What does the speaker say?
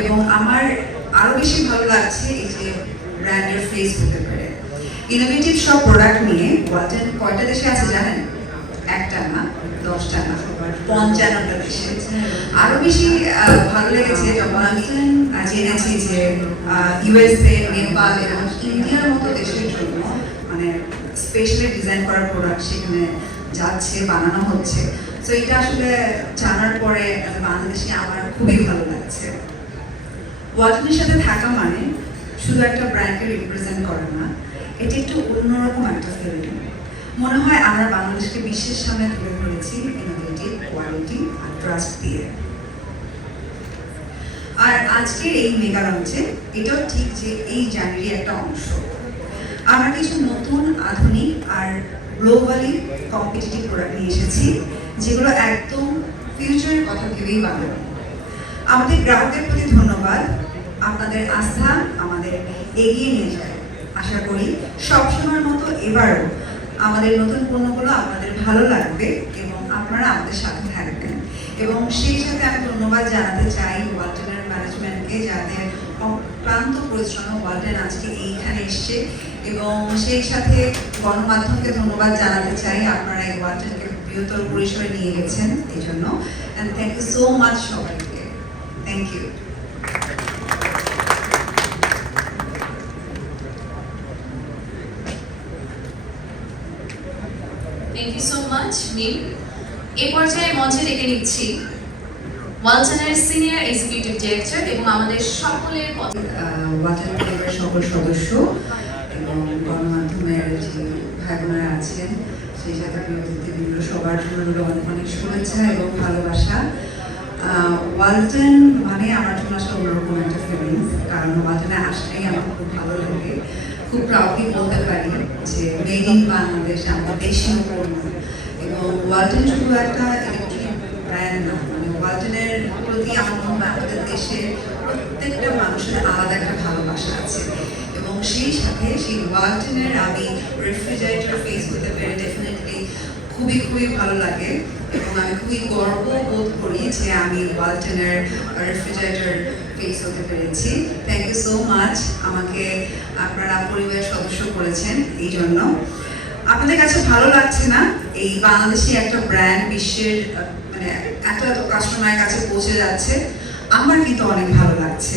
এবং আমার আরো বেশি ভালো লাগছে এই যে ব্র্যান্ডের ফেস হতে পারে। ইনোভেটিভ সব প্রোডাক্ট নিয়ে ওয়ালটন কয়টা দেশে আছে জানেন? একটা না, 10টা না, 55টা দেশে। আরো বেশি ভালো লেগেছে যখন আমি জেনেছি যে ইউএসএ, নেপাল এবং ইন্ডিয়ার মতো দেশের জন্য মানে স্পেশালি ডিজাইন করা প্রোডাক্ট সেখানে যাচ্ছে, বানানো হচ্ছে। তো এটা আসলে জানার পরে বাংলাদেশে আমার খুবই ভালো লাগছে। ওয়ালটনের সাথে থাকা মানে শুধু একটা ব্র্যান্ডকে রিপ্রেজেন্ট করা না, এটা একটু অন্যরকম একটা ফিলিং। মনে হয় আমরা বাংলাদেশকে বিশ্বের সামনে তুলে ধরেছি ইনোভেটিভ, কোয়ালিটি আর ট্রাস্ট দিয়ে। আর আজকের এই মেগা লঞ্চে এটাও ঠিক যে এই জার্নির একটা অংশ। আমরা কিছু নতুন, আধুনিক আর গ্লোবালি কম্পিটিটিভ প্রোডাক্ট নিয়ে এসেছি, যেগুলো একদম ফিউচারের কথা ভেবেই বানানো। আমাদের গ্রাহকের প্রতি ধন্যবাদ, আপনাদের আস্থা আমাদের এগিয়ে নিয়ে যায়। আশা করি সবসময়ের মতো এবারও আমাদের নতুন পণ্যগুলো আপনাদের ভালো লাগবে এবং আপনারা আমাদের সাথে থাকবেন। এবং সেই সাথে আমি ধন্যবাদ জানাতে চাই ওয়ালটনের ম্যানেজমেন্টকে, যাদের অক্লান্ত পরিশ্রমে ওয়ালটন আজকে এইখানে এসছে। এবং সেই সাথে গণমাধ্যমকে ধন্যবাদ জানাতে চাই, আপনারা এই ওয়ালটনকে বৃহত্তর পরিসরে নিয়ে গেছেন এই জন্য। And thank you so much সবাইকে। Thank you. Thank you so much Neel. এ পর্যায়ে মঞ্চে ডেকে নিচ্ছি ওয়ালটনের সিনিয়র এক্সিকিউটিভ ডিরেক্টর এবং আমাদের সকলের ওয়ালটন পরিবারের সকল সদস্য এবং গণমাধ্যমের যে ভাই বোনেরা আছেন, সেই সাথে বিভিন্ন সবার জন্য অনেক অনেক শুভেচ্ছা এবং ভালোবাসা। ওয়ালটন মানে আমার জন্য আসলে অন্যরকম একটা ফিলিংস, কারণ ওয়ালটনে আসলেই আমার খুব ভালো লাগে। খুব প্রাউডলি বলতে পারি যে মেড ইন বাংলাদেশ, আমাদের দেশীয় পণ্য। এবং ওয়ালটন শুধু একটা ইলেকট্রিক ব্র্যান্ড না, মানে ওয়ালটনের প্রতি আমার মনে হয় আমাদের দেশের প্রত্যেকটা মানুষের আলাদা একটা ভালোবাসা আছে। এবং সেই সাথে সেই ওয়ালটনের আমি রেফ্রিজারেটর ফেস হতে পেরে ডেফিনেটলি খুবই খুবই ভালো লাগে। এবং আমি খুবই গর্ব বোধ করি যে আমি ওয়ালটনের রেফ্রিজারেটর ফেস হতে পেরেছি। থ্যাংক ইউ সো মাচ, আমাকে আপনারা পরিবারের সদস্য করেছেন এই জন্য। আপনাদের কাছে ভালো লাগছে না এই বাংলাদেশি একটা ব্র্যান্ড বিশ্বের মানে একটা কাস্টমারের কাছে পৌঁছে যাচ্ছে? আমার কিন্তু অনেক ভালো লাগছে।